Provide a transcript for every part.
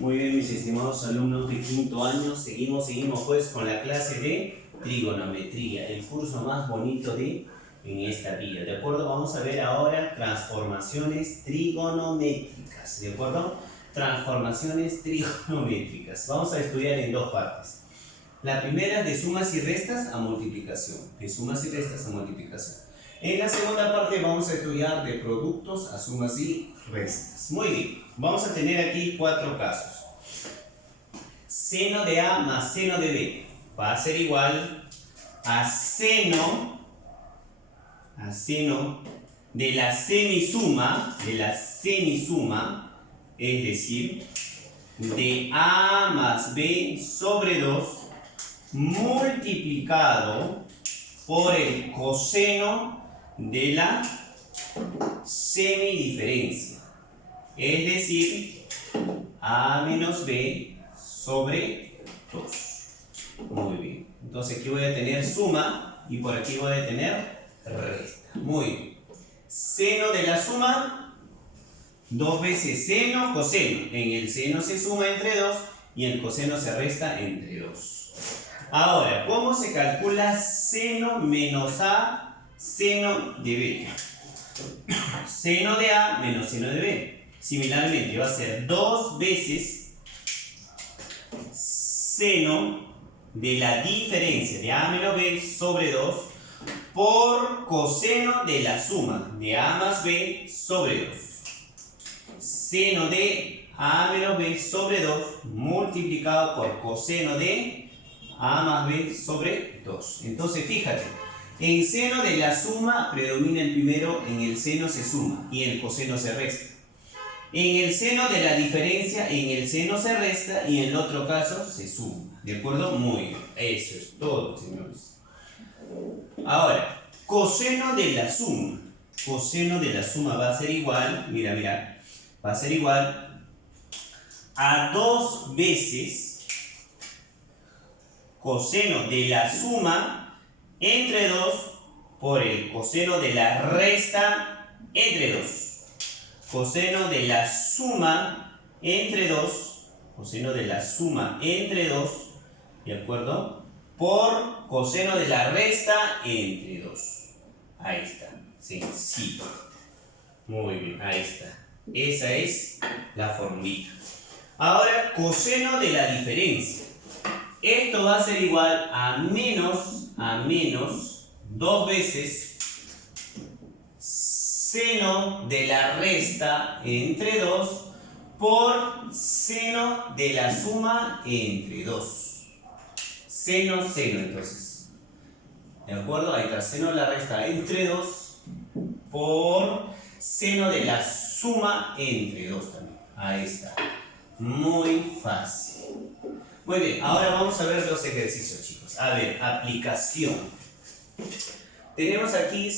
Muy bien, mis estimados alumnos de quinto año, seguimos pues con la clase de trigonometría, el curso más bonito en esta vida, ¿de acuerdo? Vamos a ver ahora transformaciones trigonométricas, ¿de acuerdo? Transformaciones trigonométricas. Vamos a estudiar en dos partes. La primera de sumas y restas a multiplicación, de sumas y restas a multiplicación. En la segunda parte vamos a estudiar de productos a sumas y restas. Muy bien, vamos a tener aquí cuatro casos. Seno de A más seno de B va a ser igual a seno de la semisuma, es decir, de A más B sobre 2 multiplicado por el coseno de la semidiferencia, es decir, A menos B sobre 2. Muy bien. Entonces aquí voy a tener suma y por aquí voy a tener resta. Muy bien. Seno de la suma, 2 veces seno, coseno. En el seno se suma entre 2 y el coseno se resta entre 2. Ahora, ¿cómo se calcula seno menos A, seno de B? Seno de A menos seno de B. Similarmente va a ser 2 veces seno de la diferencia de A menos B sobre 2 por coseno de la suma de A más B sobre 2. Seno de A menos B sobre 2 multiplicado por coseno de A más B sobre 2. Entonces fíjate, en seno de la suma predomina el primero, en el seno se suma y el coseno se resta. En el seno de la diferencia, en el seno se resta y en el otro caso se suma. ¿De acuerdo? Muy bien. Eso es todo, señores. Ahora, coseno de la suma. Coseno de la suma va a ser igual, mira, va a ser igual a 2 veces coseno de la suma entre 2 por el coseno de la resta entre 2. Coseno de la suma entre 2, coseno de la suma entre 2, ¿de acuerdo? Por coseno de la resta entre 2. Ahí está, sencillo. Muy bien, ahí está. Esa es la formulita. Ahora, coseno de la diferencia. Esto va a ser igual a menos 2 veces seno de la resta entre 2 por seno de la suma entre 2. Seno, entonces. ¿De acuerdo? Ahí está, seno de la resta entre 2 por seno de la suma entre 2 también. Ahí está. Muy fácil. Muy bien, ahora vamos a ver los ejercicios, chicos. A ver, aplicación. Tenemos aquí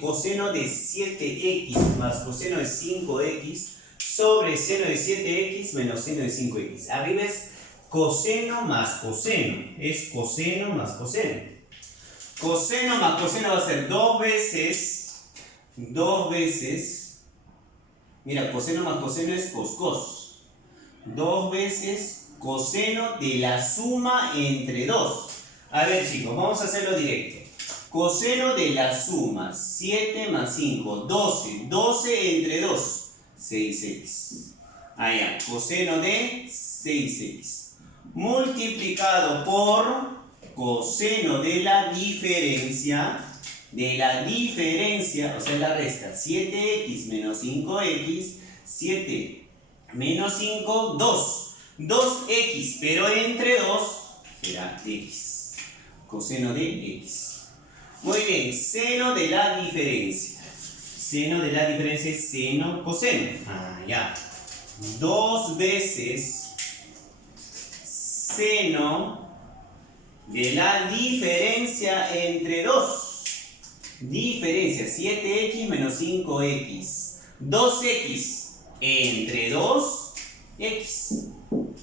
coseno de 7x más coseno de 5x sobre seno de 7x menos seno de 5x. Arriba es coseno más coseno. Es coseno más coseno. Coseno más coseno va a ser 2 veces. Mira, coseno más coseno es cos. 2 veces coseno de la suma entre 2. A ver, chicos, vamos a hacerlo directo. Coseno de la suma, 7 más 5, 12. 12 entre 2, 6x. Allá, coseno de 6x. Multiplicado por coseno de la diferencia, o sea, la resta. 7x menos 5x, 7 menos 5, 2. 2x, pero entre 2 será x. Coseno de x. Muy bien, seno de la diferencia. Seno de la diferencia es seno, coseno. Ya. 2 veces seno de la diferencia entre 2. Diferencia, 7x menos 5x. 2x entre 2x.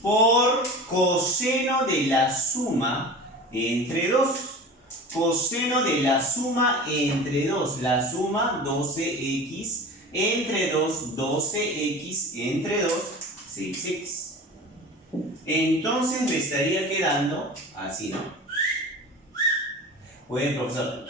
Por coseno de la suma entre 2. Coseno de la suma entre 2. La suma 12x entre 2. 12x entre 2. 6x. Entonces me estaría quedando así, ¿no? Muy bien, profesor.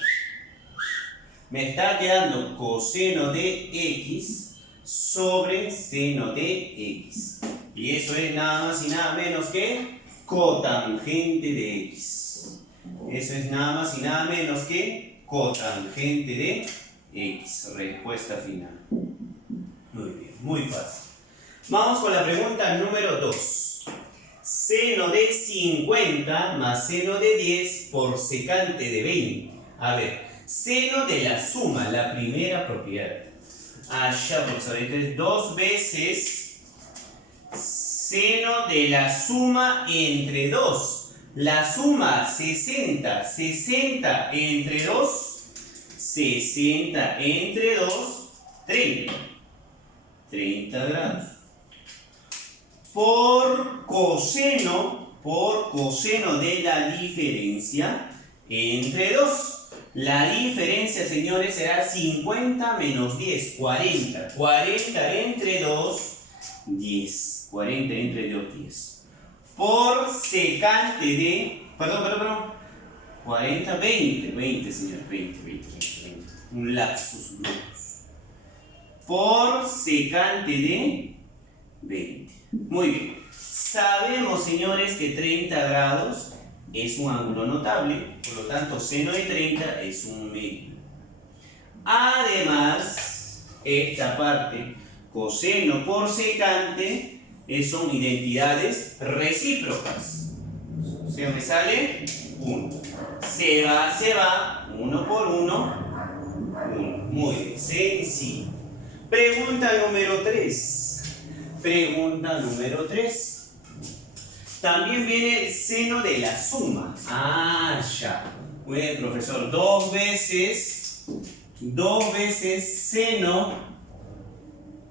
Me está quedando coseno de x sobre seno de x. Y eso es nada más y nada menos que cotangente de x. Eso es nada más y nada menos que cotangente de x. Respuesta final. Muy bien, muy fácil. Vamos con la pregunta número 2. Seno de 50 más seno de 10 por secante de 20. A ver, seno de la suma, la primera propiedad. Allá, profesor, entonces 2 veces seno de la suma entre 2. La suma 60. 60 entre 2. 60 entre 2. 30. 30 grados. Por coseno de la diferencia entre 2. La diferencia, señores, será 50 menos 10, 40. 40 entre 2, 10. 40 entre 2, 10. Por secante de... Perdón. 40, 20, señor. 20. Un lapsus brus. Por secante de 20. Muy bien. Sabemos, señores, que 30 grados es un ángulo notable, por lo tanto, seno de 30 es un medio. Además, esta parte, coseno por secante, son identidades recíprocas. O sea, me sale 1. Se va, 1 por 1, 1. Muy bien, sencillo. Pregunta número 3. Pregunta número 3. También viene el seno de la suma. Ya. Muy bien, profesor. 2 veces seno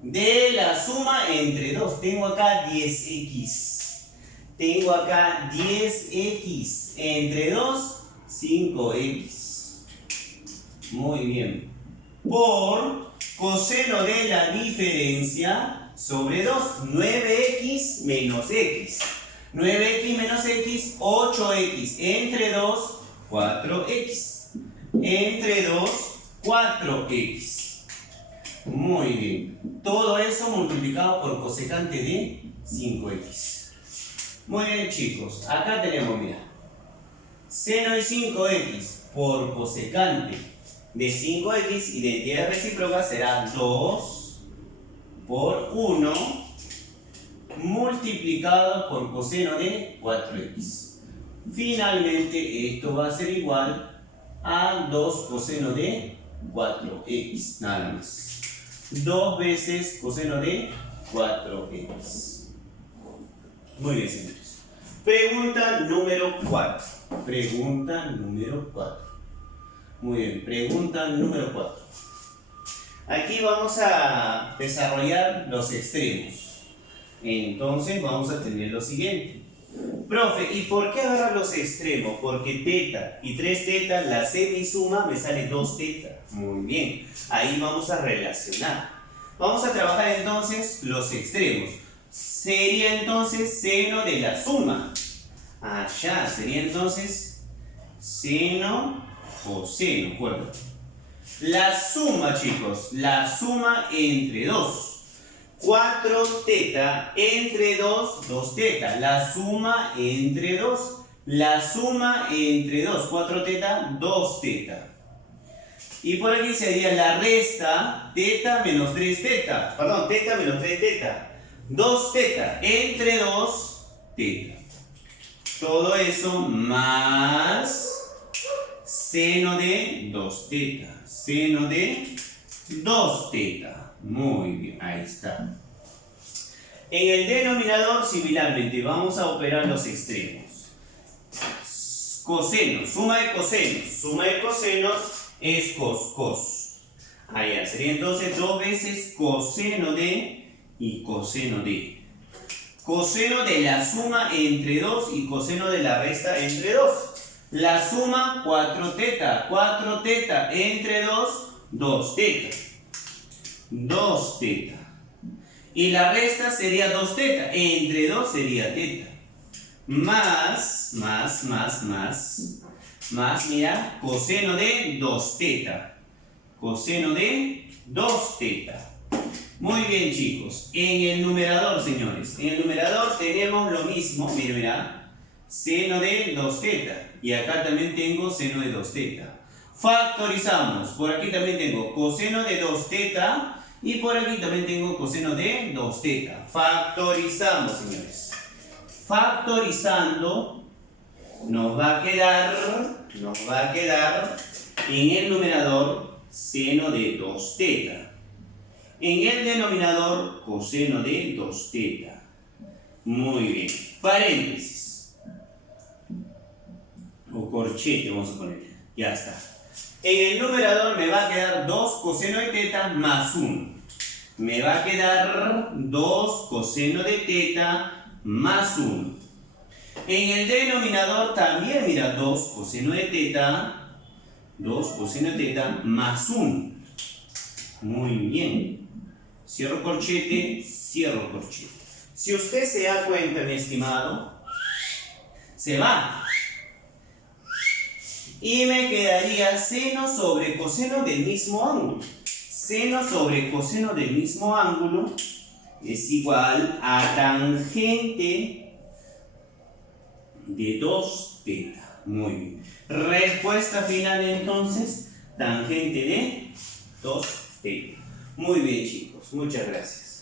de la suma entre 2. Tengo acá 10x. Tengo acá 10x. Entre 2, 5x. Muy bien. Por coseno de la diferencia sobre 2. 9x menos x. 9x menos x, 8x. Entre 2, 4x. Entre 2, 4x. Muy bien. Todo eso multiplicado por cosecante de 5x. Muy bien, chicos. Acá tenemos, mira. Seno de 5x por cosecante de 5x, identidad recíproca, será 2 por 1 multiplicado por coseno de 4x. Finalmente, esto va a ser igual a 2 coseno de 4x, nada más. 2 veces coseno de 4x. Muy bien, señores. Pregunta número 4. Pregunta número 4. Muy bien, pregunta número 4. Aquí vamos a desarrollar los extremos. Entonces vamos a tener lo siguiente. Profe, ¿y por qué agarrar los extremos? Porque teta y 3 teta, la semisuma me sale 2 teta. Muy bien, ahí vamos a relacionar. Vamos a trabajar entonces los extremos. Sería entonces seno de la suma. Allá, sería entonces seno coseno, ¿cuál? La suma, chicos, la suma entre 2. 4 teta entre 2, 2 teta. La suma entre 2. La suma entre 2. 4 teta, 2 teta. Y por aquí sería la resta teta menos 3 teta. Perdón, teta menos 3 teta. 2 teta entre 2 teta. Todo eso más seno de 2 teta. Seno de 2 teta. Muy bien, ahí está. En el denominador, similarmente, vamos a operar los extremos. Coseno, suma de cosenos. Suma de cosenos es cos. Allá, sería entonces 2 veces coseno de y coseno de. Coseno de la suma entre 2 y coseno de la resta entre 2. La suma 4 teta. 4 teta entre 2, 2 teta. 2 teta. Y la resta sería 2 teta. Entre 2 sería teta. Más, mira, coseno de 2 teta. Coseno de 2 teta. Muy bien, chicos. En el numerador, señores. En el numerador tenemos lo mismo. Mira. Seno de 2 teta. Y acá también tengo seno de 2 teta. Factorizamos. Por aquí también tengo coseno de 2 teta. Y por aquí también tengo coseno de 2 teta. Factorizamos, señores. Factorizando nos va a quedar en el numerador seno de 2 teta. En el denominador coseno de 2 teta. Muy bien. Paréntesis. O corchete vamos a poner. Ya está. En el numerador me va a quedar 2 coseno de teta más 1. Me va a quedar 2 coseno de teta más 1. En el denominador también, mira, 2 coseno de teta. 2 coseno de teta más 1. Muy bien. Cierro corchete, cierro corchete. Si usted se da cuenta, mi estimado, se va. Y me quedaría seno sobre coseno del mismo ángulo. Seno sobre coseno del mismo ángulo es igual a tangente de 2 teta. Muy bien. Respuesta final entonces, tangente de 2 teta. Muy bien, chicos. Muchas gracias.